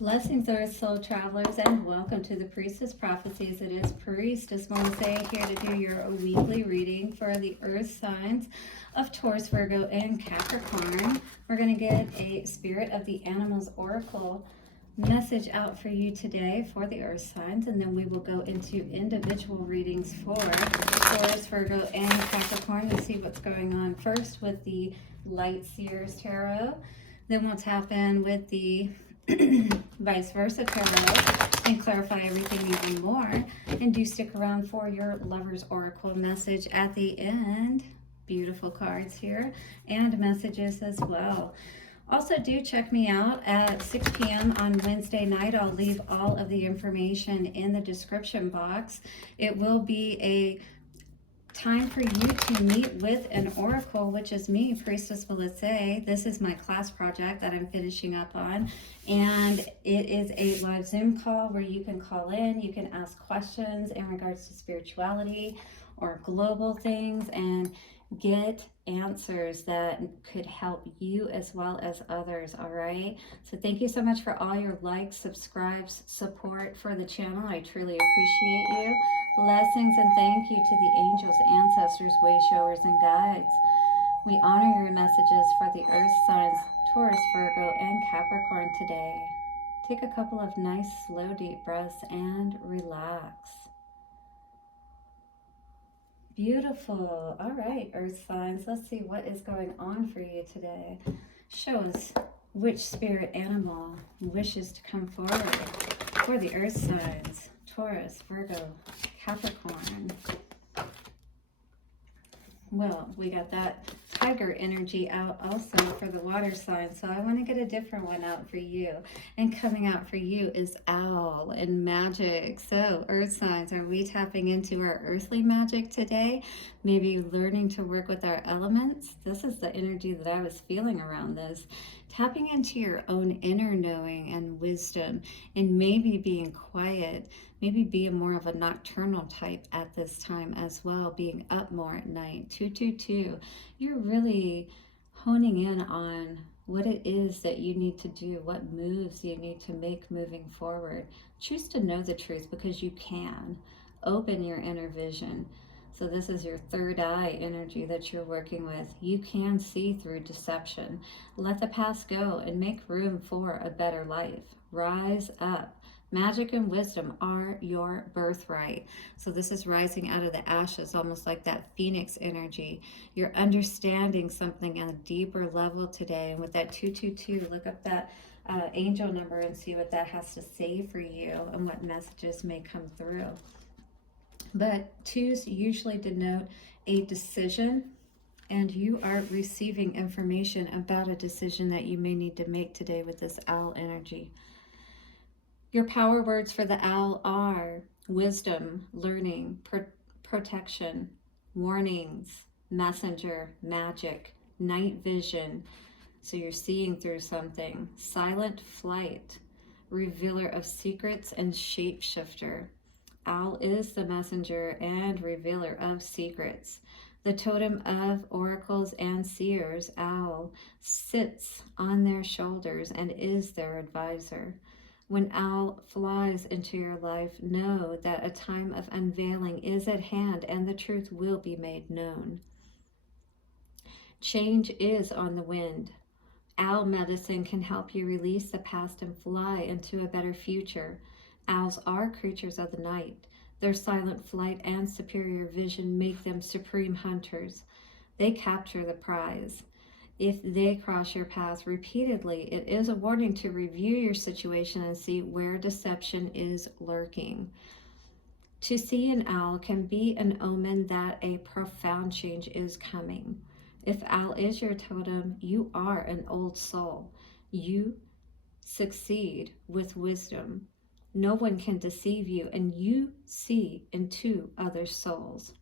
Blessings, Earth Soul Travelers, and welcome to the Priestess Prophecies. It is Priestess Melissae here to do your weekly reading for the Earth signs of Taurus, Virgo, and Capricorn. We're going to get a Spirit of the Animals Oracle message out for you today for the Earth signs, and then we will go into individual readings for Taurus, Virgo, and Capricorn and see what's going on first with the Light Seers Tarot. Then we'll tap in with the vice versa tarot and clarify everything even more. And do stick around for your Lover's Oracle message at the end. Beautiful cards here and messages as well. Also, do check me out at 6 p.m. on Wednesday night. I'll leave all of the information in the description box. It will be a time for you to meet with an oracle, which is me, Priestess Melissae. This is my class project that I'm finishing up on, and it is a live Zoom call where you can call in, you can ask questions in regards to spirituality or global things and get answers that could help you as well as others. All right, so thank you so much for all your likes, subscribes, support for the channel. I truly appreciate you. Blessings and thank you to the angels, ancestors, way showers, and guides. We honor your messages for the Earth signs Taurus, Virgo, and Capricorn today. Take a couple of nice slow deep breaths and relax. Beautiful. All right, Earth signs. Let's see what is going on for you today. Show us which spirit animal wishes to come forward for the Earth signs. Taurus, Virgo, Capricorn. Well, we got that tiger energy out also for the water sign, so I want to get a different one out for you. And coming out for you is owl and magic. So Earth signs, are we tapping into our earthly magic today? Maybe learning to work with our elements? This is the energy that I was feeling around this. Tapping into your own inner knowing and wisdom, and maybe being quiet, maybe being more of a nocturnal type at this time as well, being up more at night. 222, you're really honing in on what it is that you need to do, what moves you need to make moving forward. Choose to know the truth because you can. Open your inner vision. So this is your third eye energy that you're working with. You can see through deception. Let the past go and make room for a better life. Rise up. Magic and wisdom are your birthright. So this is rising out of the ashes, almost like that phoenix energy. You're understanding something on a deeper level today. And with that 222, look up that angel number and see what that has to say for you and what messages may come through. But twos usually denote a decision, and you are receiving information about a decision that you may need to make today with this owl energy. Your power words for the owl are wisdom, learning, protection, warnings, messenger, magic, night vision. So you're seeing through something. Silent flight, revealer of secrets, and shapeshifter. Owl is the messenger and revealer of secrets. The totem of oracles and seers, owl, sits on their shoulders and is their advisor. When owl flies into your life, know that a time of unveiling is at hand and the truth will be made known. Change is on the wind. Owl medicine can help you release the past and fly into a better future. Owls are creatures of the night. Their silent flight and superior vision make them supreme hunters. They capture the prize. If they cross your path repeatedly, it is a warning to review your situation and see where deception is lurking. To see an owl can be an omen that a profound change is coming. If owl is your totem, you are an old soul. You succeed with wisdom. No one can deceive you, and you see into other souls.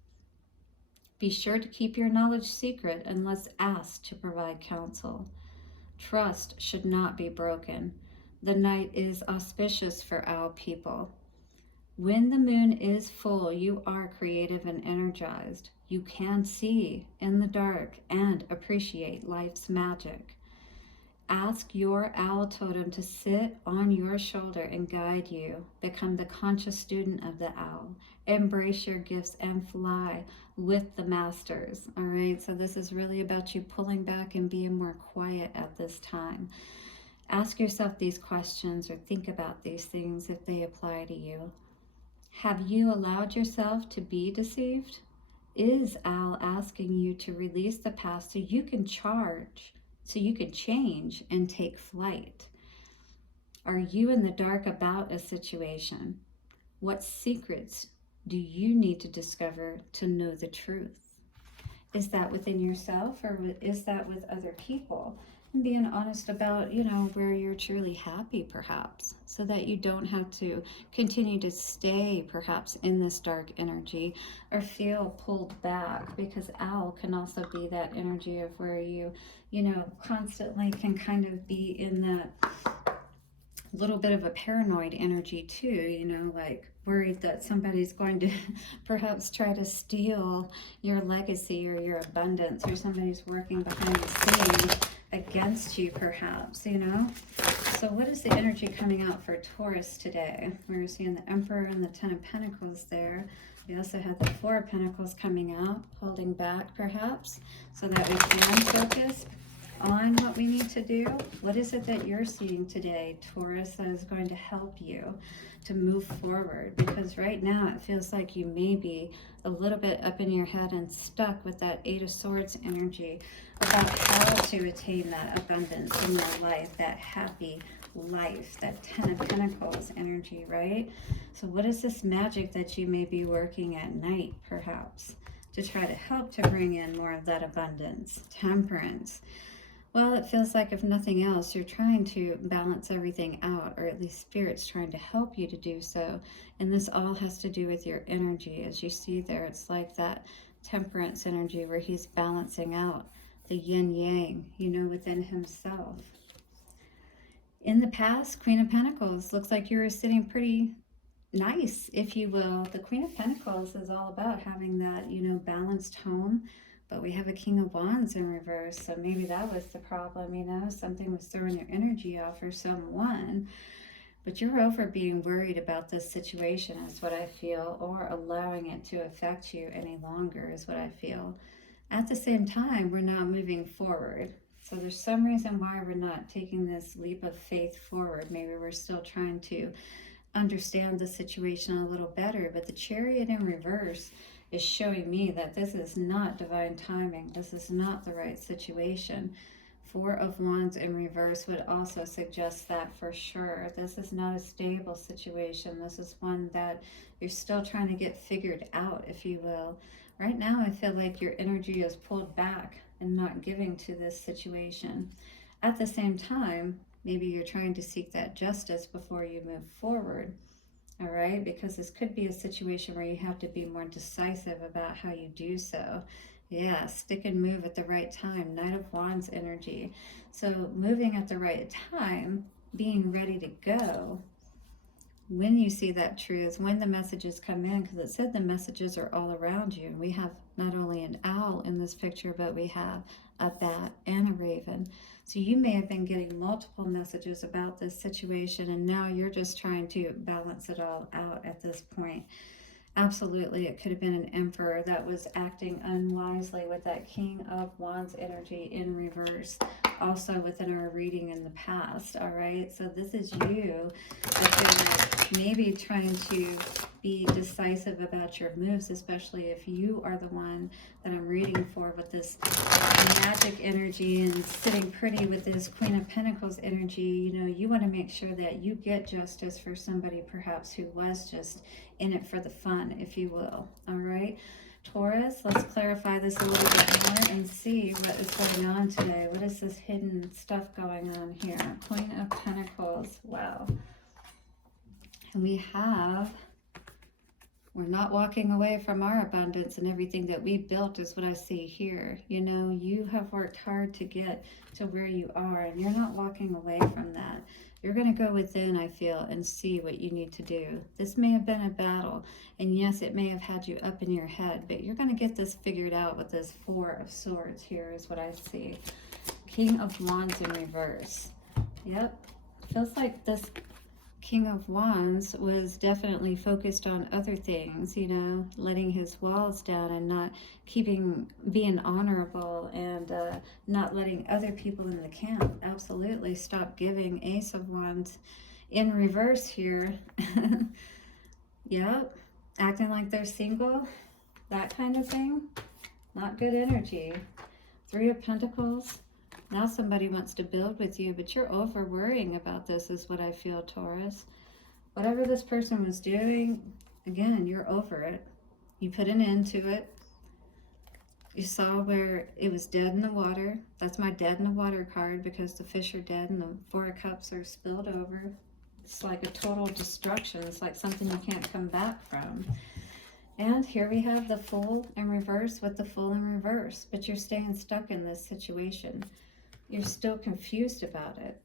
Be sure to keep your knowledge secret unless asked to provide counsel. Trust should not be broken. The night is auspicious for owl people. When the moon is full, you are creative and energized. You can see in the dark and appreciate life's magic. Ask your owl totem to sit on your shoulder and guide you. Become the conscious student of the owl. Embrace your gifts and fly with the masters. All right, so this is really about you pulling back and being more quiet at this time. Ask yourself these questions or think about these things if they apply to you. Have you allowed yourself to be deceived? Is Al asking you to release the past so you can charge, so you can change and take flight? Are you in the dark about a situation? What secrets do you need to discover to know the truth? Is that within yourself, or is that with other people? And being honest about, where you're truly happy, perhaps, so that you don't have to continue to stay perhaps in this dark energy or feel pulled back, because owl can also be that energy of where you constantly can kind of be in that little bit of a paranoid energy too, like worried that somebody's going to perhaps try to steal your legacy or your abundance, or somebody's working behind the scenes against you, perhaps. So what is the energy coming out for Taurus today? We're seeing the Emperor and the Ten of Pentacles there. We also have the Four of Pentacles coming out, holding back perhaps, so that we can focus on what we need to do. What is it that you're seeing today, Taurus, that is going to help you to move forward? Because right now it feels like you may be a little bit up in your head and stuck with that Eight of Swords energy about how to attain that abundance in your life, that happy life, that Ten of Pentacles energy, right? So what is this magic that you may be working at night, perhaps, to try to help to bring in more of that abundance, temperance? Well, it feels like, if nothing else, you're trying to balance everything out, or at least Spirit's trying to help you to do so. And this all has to do with your energy. As you see there, it's like that temperance energy where he's balancing out the yin yang, within himself. In the past, Queen of Pentacles, looks like you were sitting pretty nice, if you will. The Queen of Pentacles is all about having that, balanced home. But we have a King of Wands in reverse, so maybe that was the problem, something was throwing your energy off for someone. But you're over being worried about this situation, is what I feel, or allowing it to affect you any longer, is what I feel. At the same time, we're not moving forward. So there's some reason why we're not taking this leap of faith forward. Maybe we're still trying to understand the situation a little better. But the Chariot in reverse is showing me that this is not divine timing. This is not the right situation. Four of Wands in reverse would also suggest that for sure. This is not a stable situation. This is one that you're still trying to get figured out, if you will. Right now, I feel like your energy is pulled back and not giving to this situation. At the same time, maybe you're trying to seek that justice before you move forward. All right, because this could be a situation where you have to be more decisive about how you do so. Yeah, stick and move at the right time. Knight of Wands energy. So moving at the right time, being ready to go when you see that truth, when the messages come in, because it said the messages are all around you. And we have not only an owl in this picture, but we have a bat and a raven. So you may have been getting multiple messages about this situation, and now you're just trying to balance it all out at this point. Absolutely, it could have been an emperor that was acting unwisely with that King of Wands energy in reverse, also within our reading in the past. All right, so this is you that you're maybe trying to be decisive about your moves, especially if you are the one that I'm reading for with this Magick energy and sitting pretty with this Queen of Pentacles energy. You want to make sure that you get justice for somebody perhaps who was just in it for the fun, if you will. All right, Taurus, let's clarify this a little bit more and see what is going on today. What is this hidden stuff going on here? Queen of Pentacles. Wow. And we have, we're not walking away from our abundance and everything that we built, is what I see here. You have worked hard to get to where you are, and you're not walking away from that. You're going to go within, I feel, and see what you need to do. This may have been a battle, and yes, it may have had you up in your head, but you're going to get this figured out with this Four of Swords here, is what I see. King of Wands in reverse. Yep. Feels like this King of Wands was definitely focused on other things, you know, letting his walls down and not being honorable, and not letting other people in the camp. Absolutely stop giving. Ace of Wands in reverse here. Yep. Acting like they're single, that kind of thing. Not good energy. Three of Pentacles. Now somebody wants to build with you, but you're over worrying about this is what I feel, Taurus. Whatever this person was doing, again, you're over it. You put an end to it. You saw where it was dead in the water. That's my dead in the water card, because the fish are dead and the Four of Cups are spilled over. It's like a total destruction. It's like something you can't come back from. And here we have the Fool in reverse with the Fool in reverse, but you're staying stuck in this situation. You're still confused about it.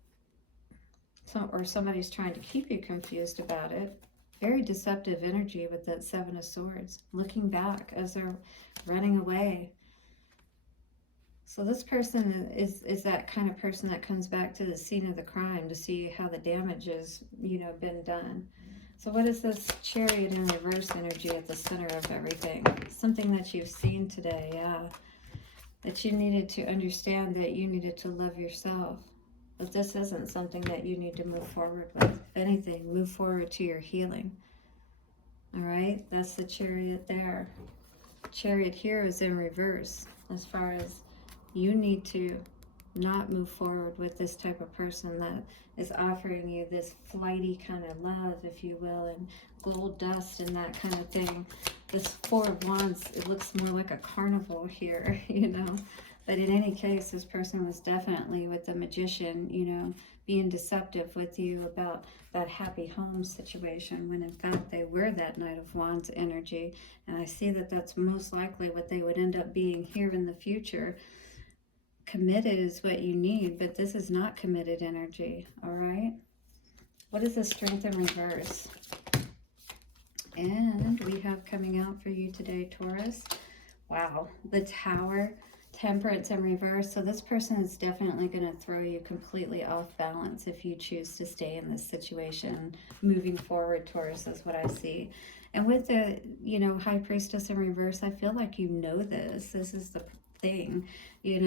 Or somebody's trying to keep you confused about it. Very deceptive energy with that Seven of Swords. Looking back as they're running away. So this person is that kind of person that comes back to the scene of the crime to see how the damage has, you know, been done. So what is this Chariot in reverse energy at the center of everything? Something that you've seen today, yeah. That you needed to understand that you needed to love yourself. But this isn't something that you need to move forward with. If anything, move forward to your healing. All right, that's the Chariot there. Chariot here is in reverse, as far as you need to not move forward with this type of person that is offering you this flighty kind of love, if you will, and gold dust and that kind of thing. This Four of Wands, it looks more like a carnival here, you know. But in any case, this person was definitely with the Magician, you know, being deceptive with you about that happy home situation, when in fact they were that Knight of Wands energy. And I see that that's most likely what they would end up being here in the future. Committed is what you need, but this is not committed energy, all right? What is the Strength in reverse? And we have coming out for you today, Taurus. Wow, the Tower, Temperance in reverse. So this person is definitely going to throw you completely off balance if you choose to stay in this situation moving forward, Taurus, is what I see. And with the, you know, High Priestess in reverse, I feel like you know this. This is the thing, you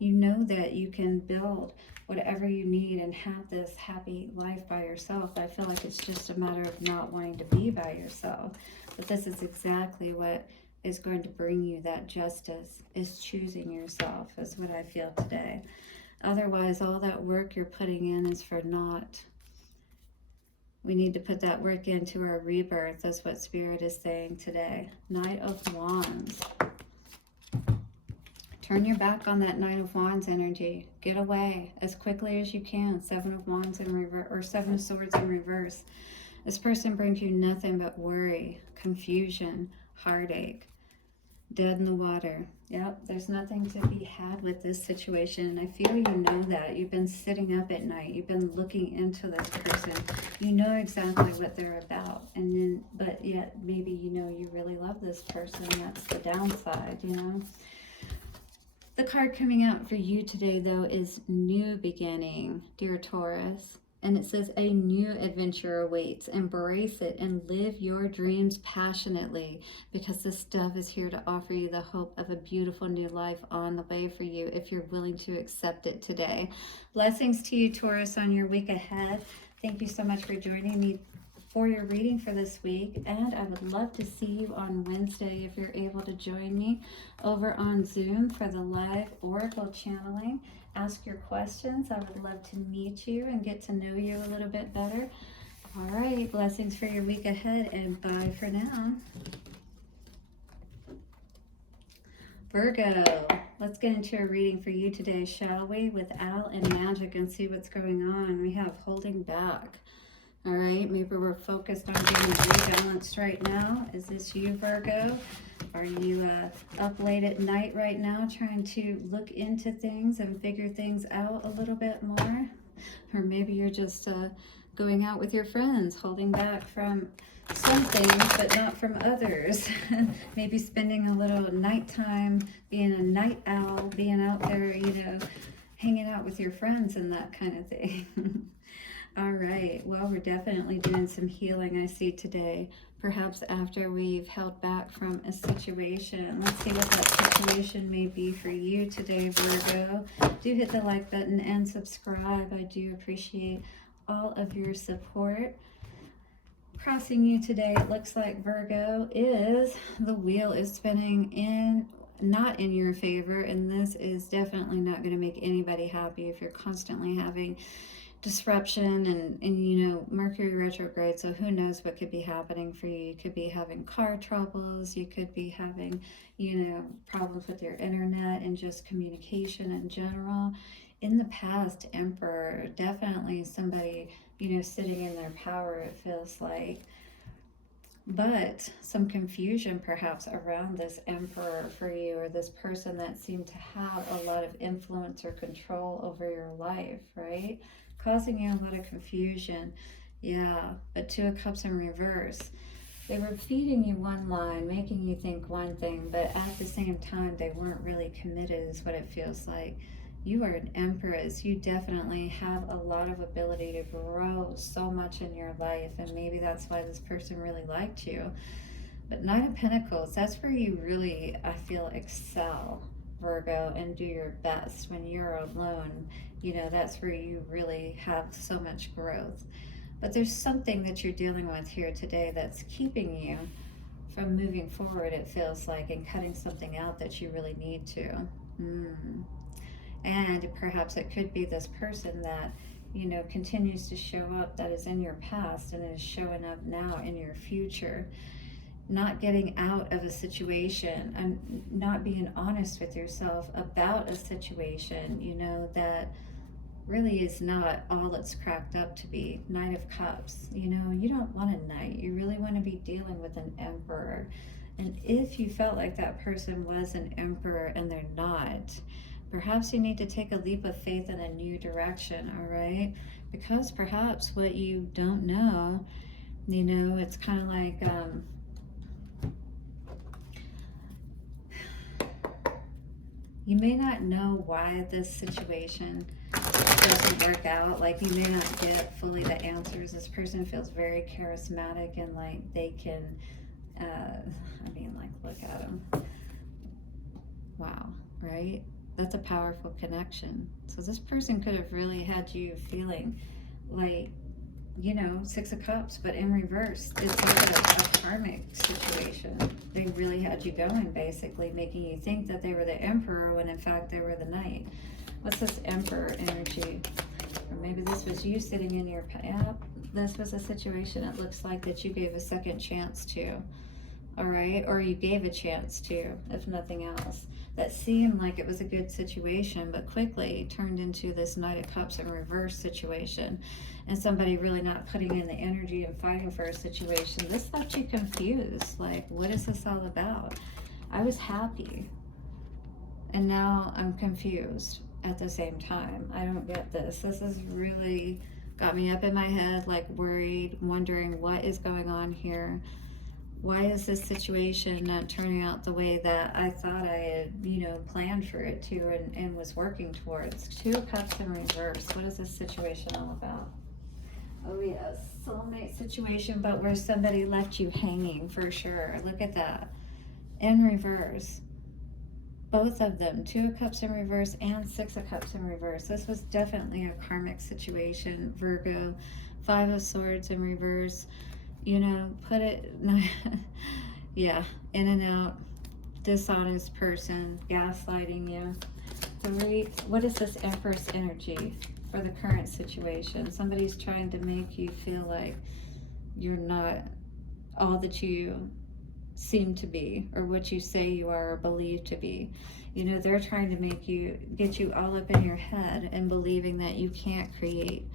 know that you can build whatever you need and have this happy life by yourself. I feel like it's just a matter of not wanting to be by yourself. But this is exactly what is going to bring you that justice, is choosing yourself, is what I feel today. Otherwise, all that work you're putting in is for naught. We need to put that work into our rebirth. That's what Spirit is saying today. Knight of Wands. Turn your back on that Knight of Wands energy. Get away as quickly as you can. Seven of Wands in reverse, or Seven of Swords in reverse. This person brings you nothing but worry, confusion, heartache. Dead in the water. Yep, there's nothing to be had with this situation. I feel you know that. You've been sitting up at night. You've been looking into this person. You know exactly what they're about. And then, but yet maybe you know you really love this person. That's the downside, you know. The card coming out for you today, though, is New Beginning, dear Taurus. And it says, a new adventure awaits. Embrace it and live your dreams passionately, because this dove is here to offer you the hope of a beautiful new life on the way for you, if you're willing to accept it today. Blessings to you, Taurus, on your week ahead. Thank you so much for joining me for your reading for this week. And I would love to see you on Wednesday if you're able to join me over on Zoom for the live Oracle channeling. Ask your questions. I would love to meet you and get to know you a little bit better. All right, blessings for your week ahead, and bye for now. Virgo, let's get into a reading for you today, shall we? With Al and Magic, and see what's going on. We have holding back. All right, maybe we're focused on being rebalanced right now. Is this you, Virgo? Are you up late at night right now trying to look into things and figure things out a little bit more? Or maybe you're just going out with your friends, holding back from some things, but not from others. Maybe spending a little nighttime, being a night owl, being out there, you know, hanging out with your friends and that kind of thing. All right, well, we're definitely doing some healing, I see today. Perhaps after we've held back from a situation. Let's see what that situation may be for you today, Virgo. Do hit the like button and subscribe. I do appreciate all of your support. Crossing you today, it looks like, Virgo, is the wheel is spinning not in your favor, and this is definitely not going to make anybody happy if you're constantly having disruption and you know, Mercury retrograde, so who knows what could be happening for you. You could be having car troubles, you could be having, you know, problems with your internet and just communication in general. In the past, Emperor, definitely somebody, you know, sitting in their power, it feels like. But some confusion perhaps around this Emperor for you, or this person that seemed to have a lot of influence or control over your life, right? Causing you a lot of confusion. Yeah, but Two of Cups in reverse. They were feeding you one line, making you think one thing, but at the same time, they weren't really committed, is what it feels like. You are an Empress. You definitely have a lot of ability to grow so much in your life, and maybe that's why this person really liked you. But Knight of Pentacles, that's where you really, I feel, excel, Virgo, and do your best when you're alone. You know, that's where you really have so much growth. But there's something that you're dealing with here today that's keeping you from moving forward, it feels like, and cutting something out that you really need to. And perhaps it could be this person that, you know, continues to show up, that is in your past and is showing up now in your future. Not getting out of a situation and not being honest with yourself about a situation, you know, that really is not all it's cracked up to be. Knight of Cups, you know, you don't want a knight. You really want to be dealing with an Emperor. And if you felt like that person was an Emperor and they're not, perhaps you need to take a leap of faith in a new direction, all right? Because perhaps what you don't know, you know, it's kind of like, you may not know why this situation doesn't work out. Like, you may not get fully the answers. This person feels very charismatic and like they can, I mean, like, look at them. Wow, right? That's a powerful connection. So this person could have really had you feeling like, you know, Six of Cups, but in reverse. It's like a karmic situation. They really had you going, basically, making you think that they were the Emperor when in fact they were the Knight. What's this Emperor energy? Or maybe this was you sitting in your, yeah, this was a situation it looks like that you gave a second chance to. All right, or you gave a chance to, if nothing else. That seemed like it was a good situation, but quickly turned into this Knight of Cups in reverse situation, and somebody really not putting in the energy and fighting for a situation. This left you confused. Like, what is this all about? I was happy, and now I'm confused at the same time. I don't get this. This has really got me up in my head, like worried, wondering what is going on here. Why is this situation not turning out the way that I thought I had, you know, planned for it to and was working towards? Two of Cups in reverse. What is this situation all about? Oh yes, soulmate situation, but where somebody left you hanging for sure. Look at that. In reverse. Both of them. Two of Cups in reverse and Six of Cups in reverse. This was definitely a karmic situation, Virgo. Five of Swords in reverse. You know, put it, yeah, in and out, dishonest person, gaslighting you. Three, what is this Empress energy for the current situation? Somebody's trying to make you feel like you're not all that you seem to be, or what you say you are or believe to be. You know, they're trying to make you, get you all up in your head and believing that you can't create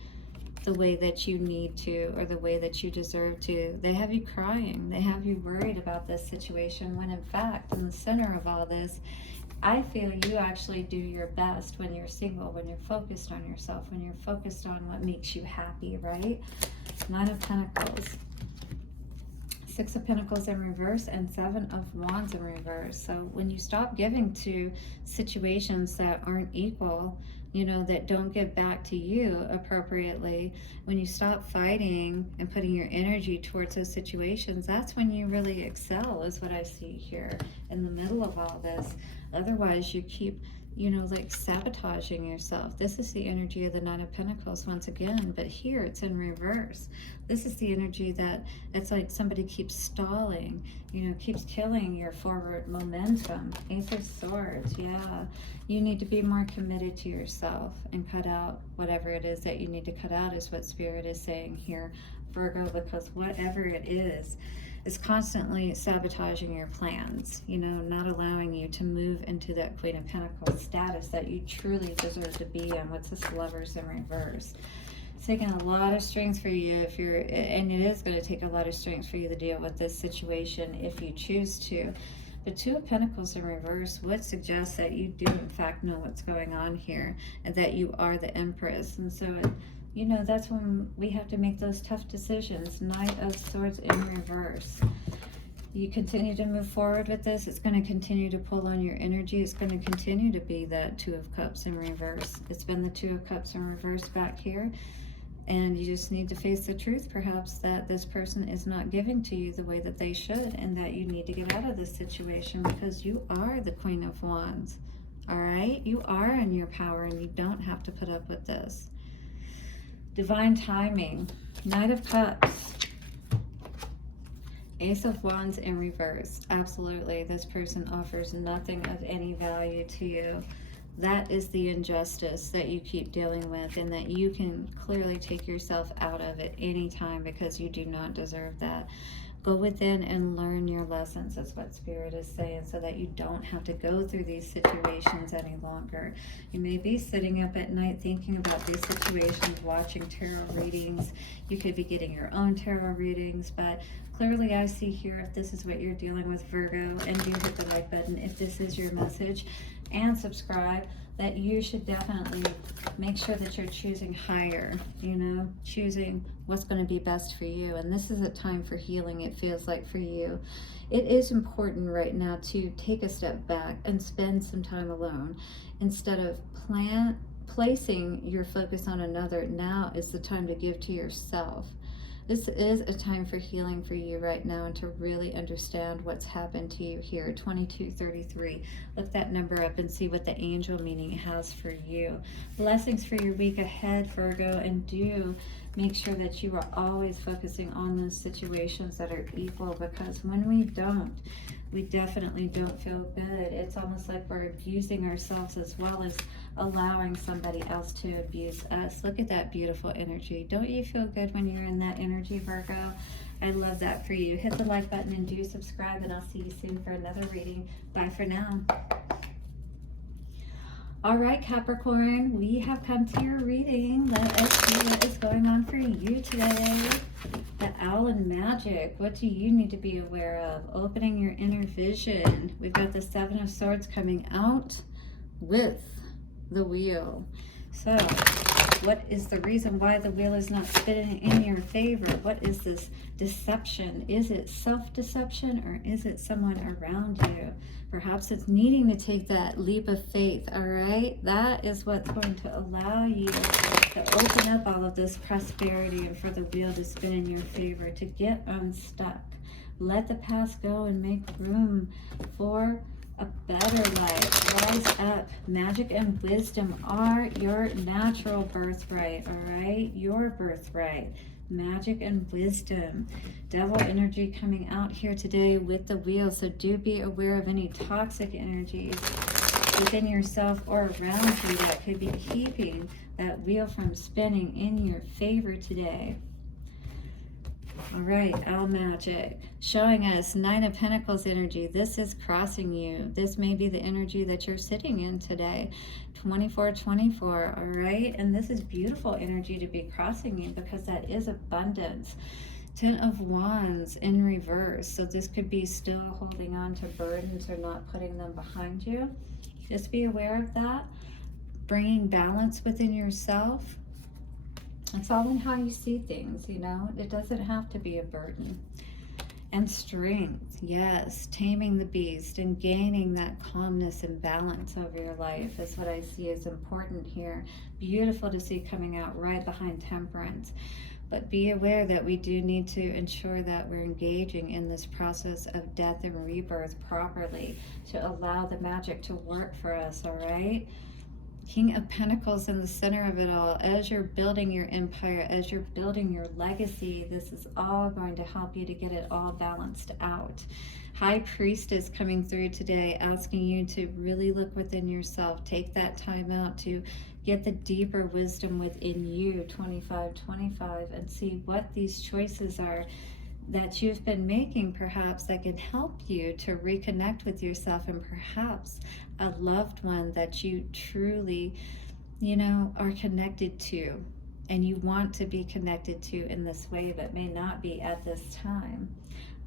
the way that you need to, or the way that you deserve to. They have you crying. They have you worried about this situation, when in fact, in the center of all this, I feel you actually do your best when you're single, when you're focused on yourself, when you're focused on what makes you happy, right? Nine of Pentacles. Six of Pentacles in reverse and Seven of Wands in reverse. So when you stop giving to situations that aren't equal, you know, that don't give back to you appropriately, when you stop fighting and putting your energy towards those situations, that's when you really excel, is what I see here in the middle of all this. Otherwise, you keep, you know, like sabotaging yourself. This is the energy of the Nine of Pentacles once again, but here it's in reverse. This is the energy that it's like somebody keeps stalling, you know, keeps killing your forward momentum. Ace of Swords, yeah. You need to be more committed to yourself and cut out whatever it is that you need to cut out, is what Spirit is saying here, Virgo, because whatever it is constantly sabotaging your plans, you know, not allowing you to move into that Queen of Pentacles status that you truly deserve to be in. What's this? Lovers in reverse. It's taking a lot of strength for you if you're, and it is going to take a lot of strength for you to deal with this situation if you choose to. The Two of Pentacles in reverse would suggest that you do in fact know what's going on here and that you are the Empress. And so you know, that's when we have to make those tough decisions. Knight of Swords in reverse. You continue to move forward with this. It's going to continue to pull on your energy. It's going to continue to be that Two of Cups in reverse. It's been the Two of Cups in reverse back here. And you just need to face the truth, perhaps, that this person is not giving to you the way that they should, and that you need to get out of this situation because you are the Queen of Wands. All right? You are in your power, and you don't have to put up with this. Divine timing. Knight of Cups. Ace of Wands in reverse. Absolutely, this person offers nothing of any value to you. That is the injustice that you keep dealing with, and that you can clearly take yourself out of at any time because you do not deserve that. Go within and learn your lessons, that's what Spirit is saying, so that you don't have to go through these situations any longer. You may be sitting up at night thinking about these situations, watching tarot readings. You could be getting your own tarot readings, but clearly I see here, if this is what you're dealing with, Virgo, and do hit the like button if this is your message, and subscribe, that you should definitely make sure that you're choosing higher, you know, choosing what's going to be best for you. And this is a time for healing, it feels like, for you. It is important right now to take a step back and spend some time alone. Instead of placing your focus on another, now is the time to give to yourself. This is a time for healing for you right now, and to really understand what's happened to you here. 2233. Look that number up and see what the angel meaning has for you. Blessings for your week ahead, Virgo, and do make sure that you are always focusing on those situations that are equal, because when we don't, we definitely don't feel good. It's almost like we're abusing ourselves as well as allowing somebody else to abuse us. Look at that beautiful energy. Don't you feel good when you're in that energy, Virgo? I love that for you. Hit the like button and do subscribe, and I'll see you soon for another reading. Bye for now. All right, Capricorn, we have come to your reading. Let us see what is going on for you today. The Owl and Magic. What do you need to be aware of? Opening your inner vision. We've got the Seven of Swords coming out with the Wheel. So, what is the reason why the wheel is not spinning in your favor? What is this deception? Is it self-deception, or is it someone around you? Perhaps it's needing to take that leap of faith, all right? That is what's going to allow you to open up all of this prosperity and for the wheel to spin in your favor, to get unstuck. Let the past go and make room for a better life. Rise up. Magic and wisdom are your natural birthright, all right? Your birthright. Magic and wisdom. Devil energy coming out here today with the wheel, so do be aware of any toxic energies within yourself or around you that could be keeping that wheel from spinning in your favor today. All right, Owl Magic showing us Nine of Pentacles energy. This is crossing you. This may be the energy that you're sitting in today. 2424, all right? And this is beautiful energy to be crossing you, because that is abundance. 10 of Wands in reverse. So this could be still holding on to burdens or not putting them behind you. Just be aware of that. Bringing balance within yourself. It's all in how you see things, you know. It doesn't have to be a burden. And strength, yes, taming the beast and gaining that calmness and balance over your life is what I see as important here. Beautiful to see coming out right behind temperance. But be aware that we do need to ensure that we're engaging in this process of death and rebirth properly to allow the magic to work for us, all right? King of Pentacles in the center of it all. As you're building your empire, as you're building your legacy, this is all going to help you to get it all balanced out. High Priestess coming through today, asking you to really look within yourself. Take that time out to get the deeper wisdom within you, 2525, and see what these choices are that you've been making, perhaps, that can help you to reconnect with yourself and perhaps a loved one that you truly, are connected to and you want to be connected to in this way, but may not be at this time.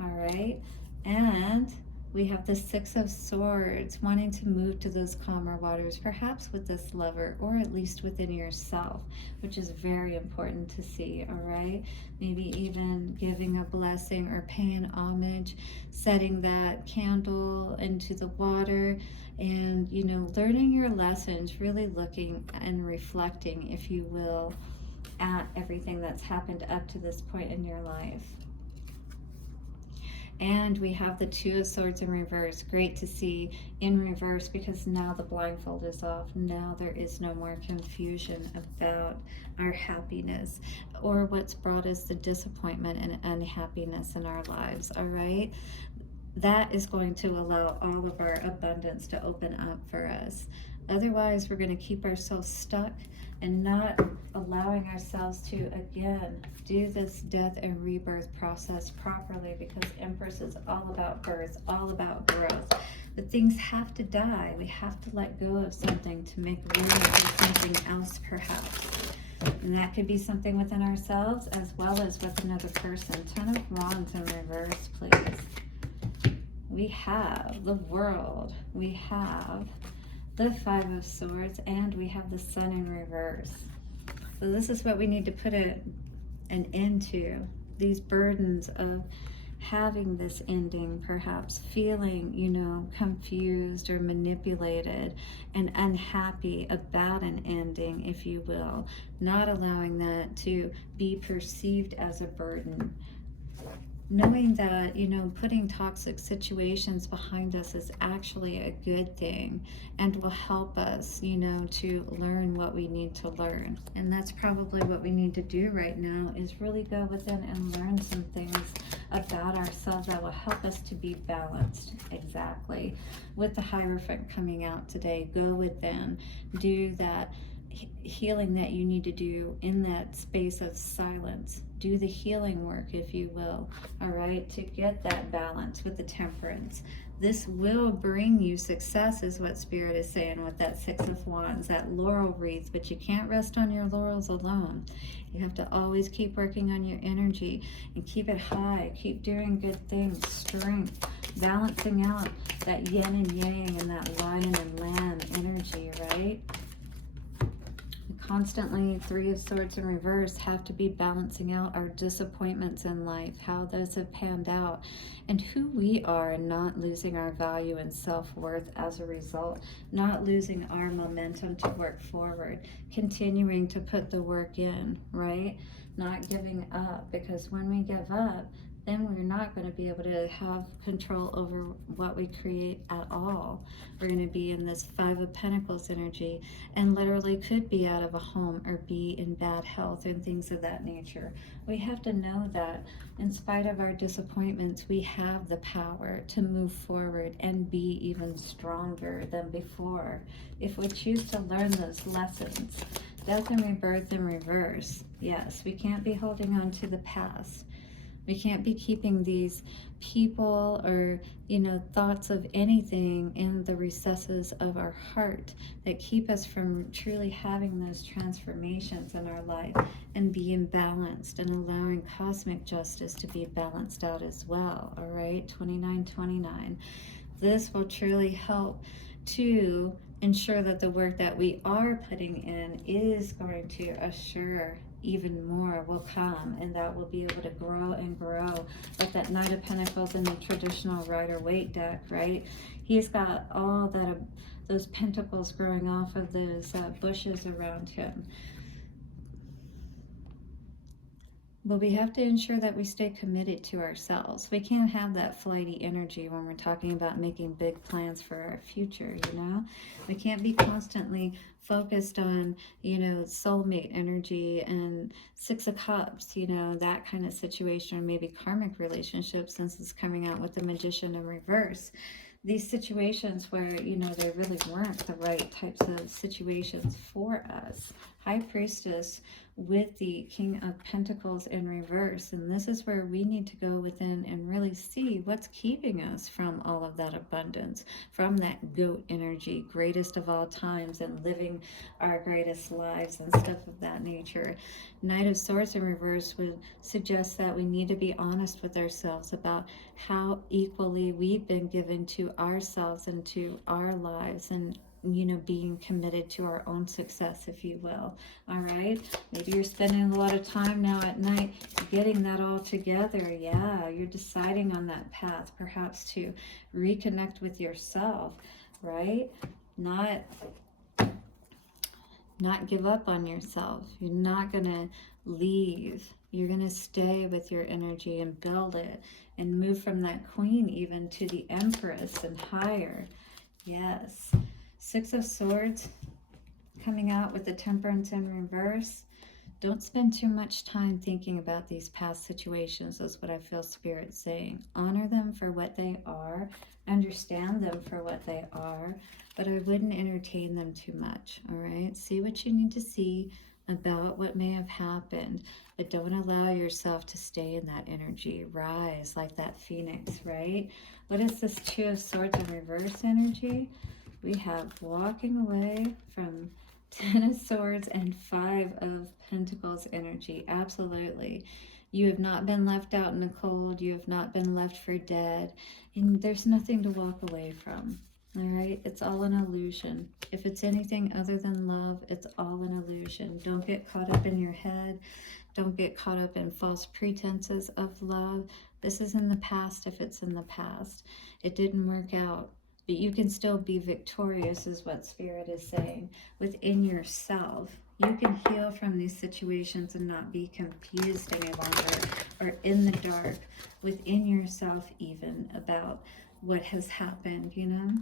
All right. And we have the Six of Swords, wanting to move to those calmer waters, perhaps with this lover, or at least within yourself, which is very important to see, all right? Maybe even giving a blessing or paying homage, setting that candle into the water, and, learning your lessons, really looking and reflecting, if you will, at everything that's happened up to this point in your life. And we have the Two of Swords in reverse. Great to see in reverse, because now the blindfold is off. Now there is no more confusion about our happiness or what's brought us the disappointment and unhappiness in our lives, all right? That is going to allow all of our abundance to open up for us. Otherwise, we're going to keep ourselves stuck and not allowing ourselves to, again, do this death and rebirth process properly, because Empress is all about birth, all about growth. But things have to die. We have to let go of something to make room for something else, perhaps. And that could be something within ourselves as well as with another person. 10 of Wands in reverse, please. We have the World. We have the Five of Swords, and we have the Sun in reverse. So this is what we need to put an end to, these burdens of having this ending, perhaps feeling, confused or manipulated and unhappy about an ending, if you will, not allowing that to be perceived as a burden. Knowing that, putting toxic situations behind us is actually a good thing and will help us, to learn what we need to learn. And that's probably what we need to do right now, is really go within and learn some things about ourselves that will help us to be balanced. Exactly. With the Hierophant coming out today, go within, do that healing that you need to do in that space of silence. Do the healing work, if you will, all right, to get that balance with the Temperance. This will bring you success, is what Spirit is saying with that Six of Wands, that laurel wreath. But you can't rest on your laurels alone. You have to always keep working on your energy and keep it high. Keep doing good things, strength, balancing out that yin and yang and that lion and lamb energy, right? Constantly, Three of Swords in reverse, have to be balancing out our disappointments in life, how those have panned out, and who we are, and not losing our value and self-worth as a result, not losing our momentum to work forward, continuing to put the work in, right? Not giving up, because when we give up, then we're not going to be able to have control over what we create at all. We're going to be in this Five of Pentacles energy, and literally could be out of a home or be in bad health and things of that nature. We have to know that in spite of our disappointments, we have the power to move forward and be even stronger than before if we choose to learn those lessons. Death and rebirth in reverse. Yes, we can't be holding on to the past. We can't be keeping these people or, thoughts of anything in the recesses of our heart that keep us from truly having those transformations in our life and being balanced and allowing cosmic justice to be balanced out as well. All right, 2929. This will truly help to ensure that the work that we are putting in is going to assure even more will come, and that will be able to grow and grow. Like that Knight of Pentacles in the traditional Rider-Waite deck, right? He's got all that, those pentacles growing off of those bushes around him. But we have to ensure that we stay committed to ourselves. We can't have that flighty energy when we're talking about making big plans for our future, you know? We can't be constantly focused on, you know, soulmate energy and Six of Cups, you know, that kind of situation, or maybe karmic relationships, since it's coming out with the Magician in reverse. These situations where, you know, they really weren't the right types of situations for us. High Priestess with the King of Pentacles in reverse. And this is where we need to go within and really see what's keeping us from all of that abundance, from that goat energy, greatest of all times, and living our greatest lives and stuff of that nature. Knight of Swords in reverse would suggest that we need to be honest with ourselves about how equally we've been given to ourselves and to our lives, and, you know, being committed to our own success, if you will. All right, maybe you're spending a lot of time now at night getting that all together. Yeah, you're deciding on that path, perhaps to reconnect with yourself, right? Not give up on yourself. You're not gonna leave. You're gonna stay with your energy and build it and move from that Queen even to the Empress and higher. Yes. Six of Swords coming out with the Temperance in reverse. Don't spend too much time thinking about these past situations, is what I feel Spirit saying. Honor them for what they are. Understand them for what they are. But I wouldn't entertain them too much, all right? See what you need to see about what may have happened, but don't allow yourself to stay in that energy. Rise like that phoenix, right? What is this Two of Swords in reverse energy? We have walking away from Ten of Swords and Five of Pentacles energy. Absolutely. You have not been left out in the cold. You have not been left for dead. And there's nothing to walk away from. All right? It's all an illusion. If it's anything other than love, it's all an illusion. Don't get caught up in your head. Don't get caught up in false pretenses of love. This is in the past if it's in the past. It didn't work out. But you can still be victorious, is what Spirit is saying, within yourself. You can heal from these situations and not be confused any longer or in the dark within yourself even about what has happened, you know?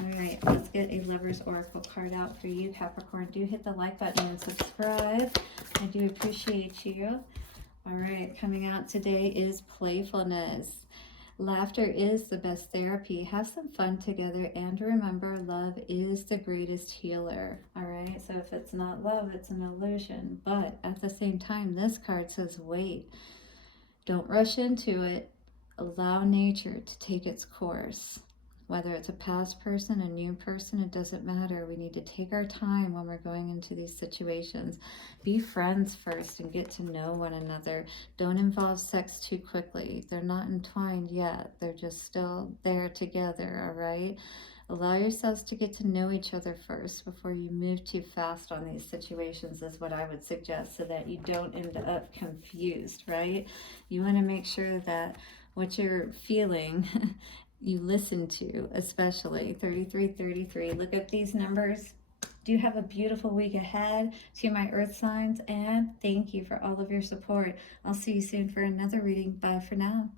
All right, let's get a Lover's Oracle card out for you, Capricorn. Do hit the like button and subscribe. I do appreciate you. All right, coming out today is playfulness. Laughter is the best therapy. Have some fun together, and remember, love is the greatest healer. All right, so if it's not love, it's an illusion. But at the same time, this card says wait. Don't rush into it. Allow nature to take its course. Whether it's a past person, a new person, it doesn't matter. We need to take our time when we're going into these situations. Be friends first and get to know one another. Don't involve sex too quickly. They're not entwined yet. They're just still there together, all right? Allow yourselves to get to know each other first before you move too fast on these situations, is what I would suggest, so that you don't end up confused, right? You want to make sure that what you're feeling you listen to, especially 3333. Look up these numbers. Do have a beautiful week ahead to my earth signs, and thank you for all of your support. I'll see you soon for another reading. Bye for now.